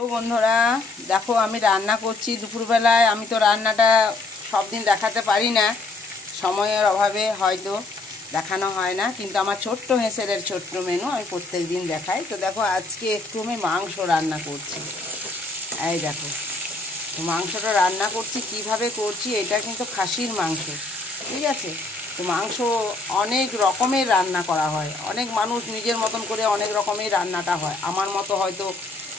তো বন্ধুরা দেখো আমি রান্না করছি দুপুরবেলায়। আমি তো রান্নাটা সব দিন দেখাতে পারি না, সময়ের অভাবে হয়তো দেখানো হয় না, কিন্তু আমার ছোট্ট হেঁসেলের ছোট্ট মেনু আমি প্রত্যেক দিন দেখাই। তো দেখো আজকে একটু আমি মাংস রান্না করছি। এই দেখো, তো মাংসটা রান্না করছি, কিভাবে করছি, এটা কিন্তু খাসির মাংস, ঠিক আছে? তো মাংস অনেক রকমের রান্না করা হয়, অনেক মানুষ নিজের মতন করে অনেক রকমের রান্নাটা হয়। আমার মতো হয়তো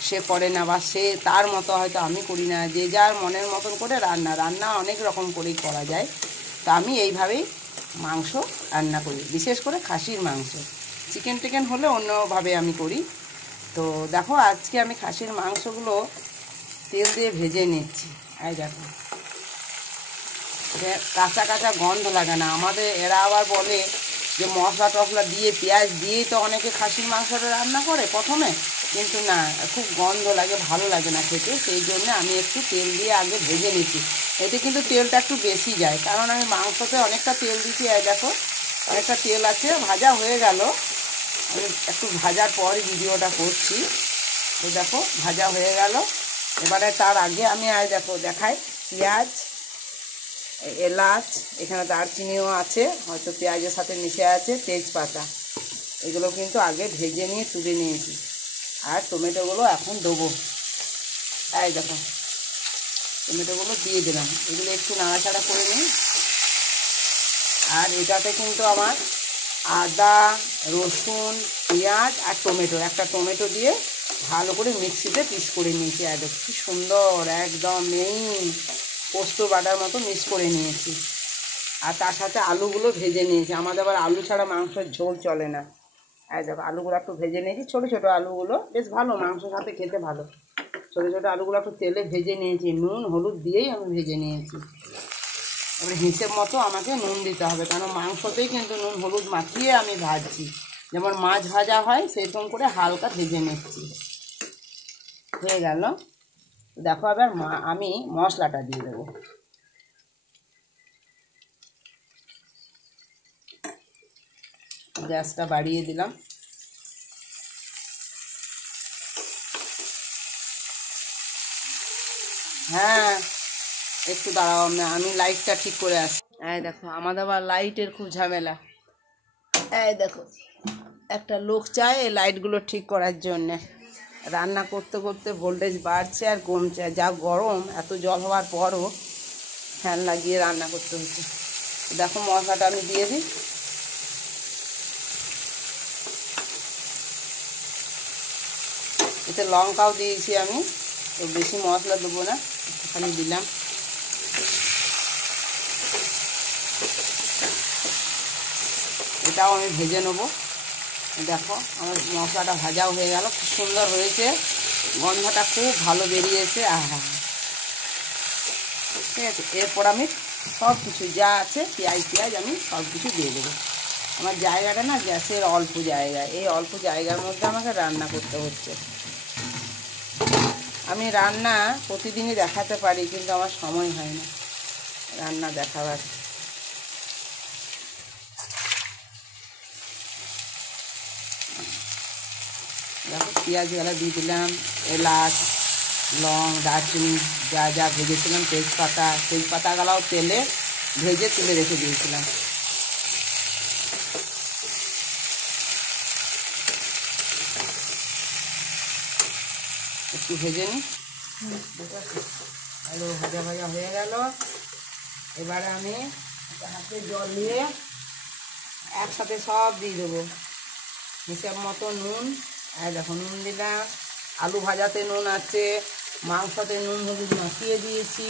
সে করে না, বা সে তার মতো হয়তো আমি করি না, যে যার মনের মতন করে রান্না অনেক রকম করেই করা যায়। তো আমি এইভাবেই মাংস রান্না করি, বিশেষ করে খাসির মাংস। চিকেন টিকেন হলে অন্যভাবে আমি করি। তো দেখো আজকে আমি খাসির মাংসগুলো তেল দিয়ে ভেজে নিচ্ছি। এই দেখো, কাঁচা কাঁচা গন্ধ লাগে না। আমাদের এরা আবার বলে যে মশলা টশলা দিয়ে পেঁয়াজ দিয়েই তো অনেকে খাসির মাংসটা রান্না করে প্রথমে, কিন্তু না, খুব গন্ধ লাগে, ভালো লাগে না খেতে। সেই জন্য আমি একটু তেল দিয়ে আগে ভেজে নিচ্ছি। এতে কিন্তু তেলটা একটু বেশি যায়, কারণ আমি মাংসতে অনেকটা তেল দিচ্ছি। এই দেখো, অনেকটা তেল আছে। ভাজা হয়ে গেল, আমি একটু ভাজার পরই ভিডিওটা করছি। তো দেখো ভাজা হয়ে গেল। এবারে তার আগে আমি দেখো দেখাই, পেঁয়াজ, এলাচ, এখানে দারচিনিও আছে, হয়তো পেঁয়াজের সাথে মিশে আছে, তেজপাতা, এগুলো কিন্তু আগে ভেজে নিয়ে তুলে নিয়েছি। আর টমেটোগুলো এখন দেবো। এই দেখো, টমেটোগুলো দিয়ে দিলাম, এগুলো একটু নাড়াচাড়া করে নিই। আর এটাতে কিন্তু আমার আদা, রসুন, পেঁয়াজ আর টমেটো, একটা টমেটো দিয়ে ভালো করে মিক্সিতে পিস করে নিয়েছি। একদম কি সুন্দর, একদম মেইন পোস্ত বাটার মতো মিক্স করে নিয়েছি। আর তার সাথে আলুগুলো ভেজে নিয়েছি। আমাদের আবার আলু ছাড়া মাংসের ঝোল চলে না। এই দেখো, আলুগুলো একটু ভেজে নিয়েছি, ছোটো ছোটো আলুগুলো, বেশ ভালো, মাংসের সাথে খেতে ভালো। ছোটো ছোটো আলুগুলো একটু তেলে ভেজে নিয়েছি, নুন হলুদ দিয়েই আমি ভেজে নিয়েছি। এবার হিসেব মতো আমাকে নুন দিতে হবে, কারণ মাংসতেই কিন্তু নুন হলুদ মাখিয়ে আমি ভাজছি, যেমন মাছ ভাজা হয় সেরকম করে হালকা ভেজে নিচ্ছি। হয়ে গেল। দেখো এবার আমি মশলাটা দিয়ে দেবো। গ্যাসটা বাড়িয়ে দিলাম। হ্যাঁ, একটু দাঁড়াও, আমি লাইটটা ঠিক করে আসি। এই দেখো, আমাদের আবার লাইটের খুব ঝামেলা। এই দেখো, একটা লোক চায় এই লাইটগুলো ঠিক করার জন্যে। রান্না করতে করতে ভোল্টেজ বাড়ছে আর কমছে, যা গরম, এত জল হওয়ার পরও ফ্যান লাগিয়ে রান্না করতে হচ্ছে। দেখো মশলাটা আমি দিয়ে দিই। এতে লঙ্কাও দিয়েছি আমি, তো বেশি মশলা দেবো না, একটুখানি দিলাম। এটাও আমি ভেজে নেবো। দেখো আমার মশলাটা ভাজাও হয়ে গেল, খুব সুন্দর হয়েছে, গন্ধটা খুব ভালো বেরিয়েছে। ঠিক আছে, এরপর আমি সব কিছু যা আছে পেঁয়াজ আমি সব কিছু দিয়ে দেবো। আমার জায়গাটা না গ্যাসের অল্প জায়গা, এই অল্প জায়গার মধ্যে আমাকে রান্না করতে হচ্ছে। আমি রান্না প্রতিদিনই দেখাতে পারি, কিন্তু আমার সময় হয় না রান্না দেখাবার। দেখো পেঁয়াজগুলো দিয়ে দিলাম, এলাচ, লং, দারচিনি, যা যা ভেজেছিলাম, তেজপাতাগুলোও তেলে ভেজে তুলে রেখে দিয়েছিলাম। একটু ভেজে নিই। আলু ভাজা ভাজা হয়ে গেল। এবারে আমি হাতে জল দিয়ে একসাথে সব দিয়ে দেবো, হিসাব মতো নুন। দেখো নুন দিলাম, আলু ভাজাতে নুন আছে, মাংসতে নুন হলুদ মাখিয়ে দিয়েছি।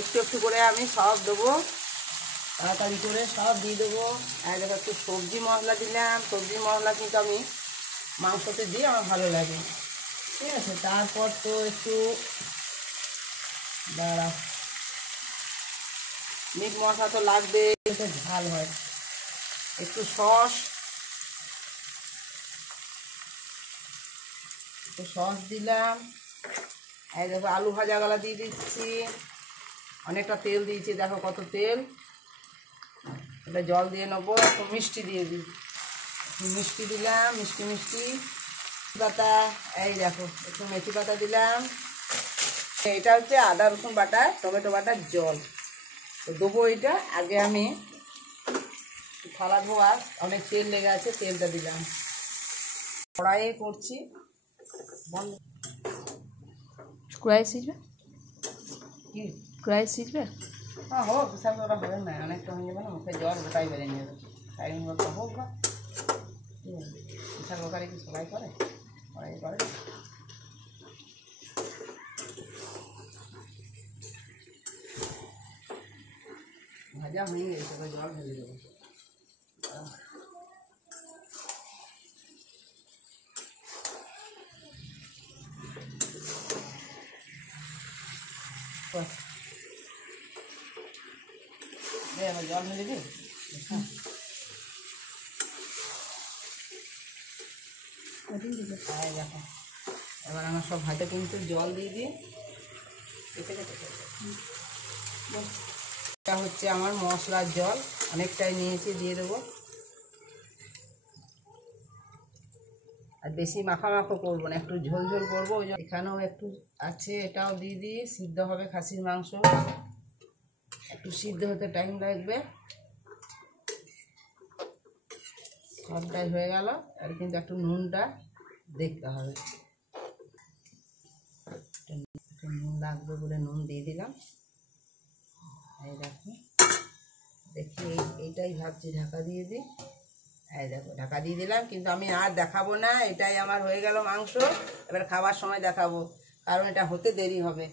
একটু একটু করে আমি সব দেবো, তাড়াতাড়ি করে সব দিয়ে দেবো। দেখো একটু সবজি মশলা দিলাম, সবজি মশলা কিন্তু আমি মাংসতে দিয়ে আমার ভালো লাগে, ঠিক আছে? তারপর তো একটু দাঁড়া, মিট মশলা তো লাগবে, একটু ঝাল হয়। একটু সস দিলাম। দেখো আলু ভাজাগুলো দিয়ে দিচ্ছি, অনেকটা তেল দিয়েছি, দেখো কত তেল। এটা জল দিয়ে নেবো, একটু মিষ্টি দিয়ে দিই, মিষ্টি দিলাম, মিষ্টি। পাতা, এই দেখো একটু মেথি পাতা দিলাম। এটা হচ্ছে আদা রসুন বাটা, টমেটো বাটার জল তো দেবো। এটা আগে আমি থালা ধোয়ার অনেক তেল লেগে আছে, তেলটা দিলাম। কড়াইয়ে করছি, বন্ধ। কড়াই শিখবে, কি কড়াই শিখবে? হ্যাঁ হোক, বিশাল করা হবে না, অনেকটা হয়ে যাবে না, মুখে জল গোটাই বেরিয়ে যাবে। টাইম মতো হোক বা বিশাল প্রকারে কি সবাই করে, কড়াই করে। ভাজা হয়ে গেছে, তবে জল ঢেলে দেবো। এবার জল ঢেলে দিই। দেখো এবার আমার সব ভাতে কিন্তু জল দিয়ে দিই। এটা হচ্ছে আমার মশলার জল, অনেকটাই নিয়েছি, দিয়ে দেবো। আর বেশি মাখামাখো করবো না, একটু ঝোল ঝোল করবো। ওই জন্য এখানেও একটু আছে, এটাও দিয়ে দিই। সিদ্ধ হবে খাসির মাংস, একটু সিদ্ধ হতে টাইম লাগবে। সবটাই হয়ে গেল, আর কিন্তু একটু নুনটা দেখতে হবে, একটু নুন লাগবে বলে নুন দিয়ে দিলাম। এই দেখো, দেখি এইটাই ভাবছি ঢাকা দিয়ে দিই। এই দেখো ঢাকা দিয়ে দিলাম, কিন্তু আমি আর দেখাবো না। এটাই আমার হয়ে গেল মাংস। এবার খাবার সময় দেখাবো, কারণ এটা হতে দেরি হবে।